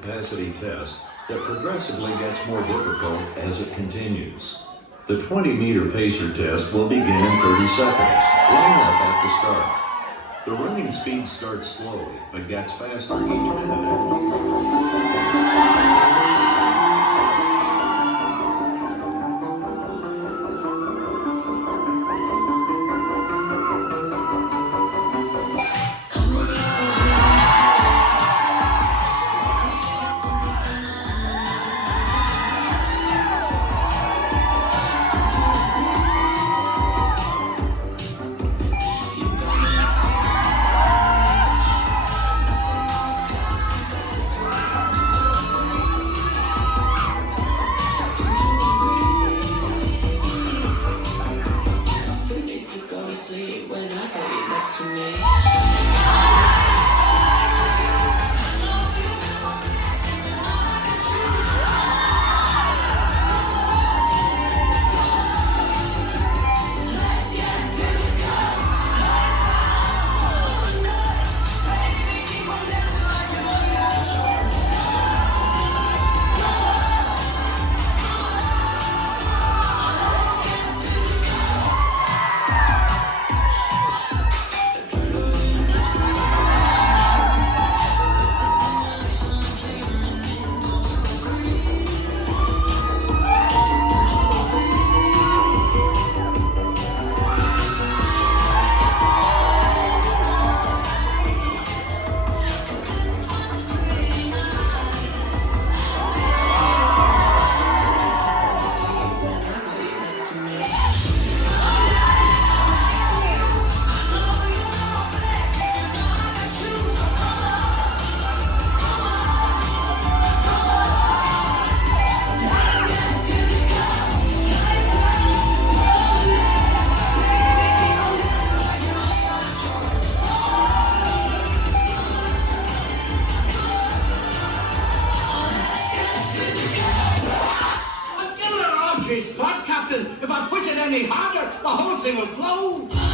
capacity test that progressively gets more difficult as it continues. The 20-meter pacer test will begin in 30 seconds. Line up at the start. The running speed starts slowly, but gets faster each minute after you go. When I got you next to me. Spot, Captain. If I push it any harder, the whole thing will blow.